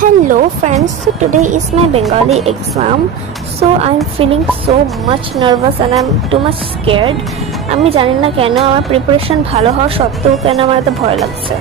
Hello friends, so today is my Bengali exam. So I'm feeling so much nervous and I'm too much scared. আমি জানি না কেন আমার preparation ভালো হওয়া সত্ত্বেও কেন আমার এত ভয় লাগছে।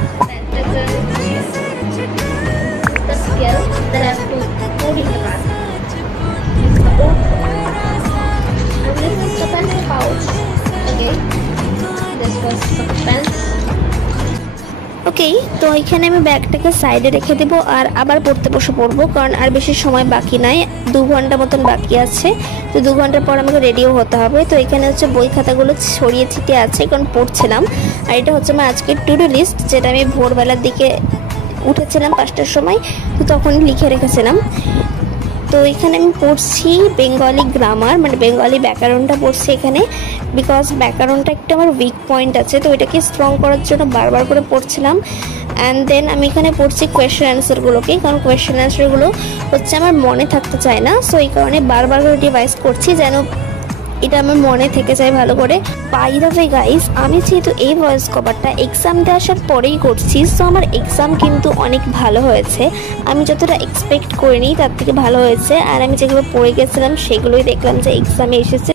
ওকে, তো এখানে আমি ব্যাগটাকে সাইডে রেখে দেব আর আবার পড়তে বসে পড়বো, কারণ আর বেশি সময় বাকি নাই, 2 ঘন্টা মতন বাকি আছে। তো 2 ঘন্টার পর আমাকে রেডিও হতে হবে। তো এখানে হচ্ছে বই খাতাগুলো ছড়িয়ে ছিটিয়ে আছে, কারণ পড়ছিলাম। আর এটা হচ্ছে আমার আজকের টু ডু লিস্ট, যেটা আমি ভোরবেলার দিকে উঠেছিলাম 5টার সময়, তো তখনই লিখে রেখেছিলাম। তো এখানে আমি পড়ছি বেঙ্গলি গ্রামার, মানে বেঙ্গলি ব্যাকরণটা পড়ছি এখানে, বিকজ ব্যাকরণটা একটা আমার উইক পয়েন্ট আছে, তো এটাকে স্ট্রং করার জন্য বারবার করে পড়ছিলাম। অ্যান্ড দেন আমি এখানে পড়ছি কোয়েশ্চেন অ্যান্সারগুলোকে, কারণ কোয়েশ্চেন অ্যান্সারগুলো হচ্ছে আমার মনে থাকতে চায় না, সো এই কারণে বারবার করে রিভাইজ করছি যেন এটা আমার মনে থেকে যায় ভালো করে। বাই দ্য ওয়ে গাইস, আমি যেহেতু এই ভয়েস কভারটা এক্সামটা আসার পরেই করছি, সো আমার এক্সাম কিন্তু অনেক ভালো হয়েছে। আমি যতটা এক্সপেক্ট করিনি তার থেকে ভালো হয়েছে। আর আমি যেগুলো পড়ে গেছিলাম সেগুলোই দেখলাম যে এক্সামে এসেছে।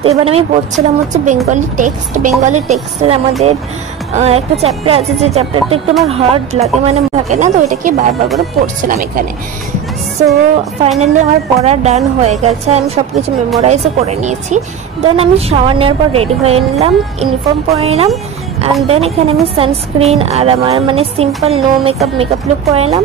তো এবার আমি পড়ছিলাম হচ্ছে বেঙ্গলি টেক্সট। বেঙ্গলি টেক্সটের আমাদের একটা চ্যাপ্টার আছে, যে চ্যাপ্টারটা একটু আমার হার্ড লাগে, মানে থাকে না, তো ওইটাকে বারবার করে পড়ছিলাম এখানে। সো ফাইনালি আমার পড়া ডান হয়ে গেছে, আমি সব কিছু মেমোরাইজও করে নিয়েছি। দেন আমি শাওয়ার নেওয়ার পর রেডি হয়ে নিলাম, ইউনিফর্ম পরে নিলাম। অ্যান্ড দেন এখানে আমি সানস্ক্রিন আর আমার মানে সিম্পল নো মেকআপ লুক করে নিলাম।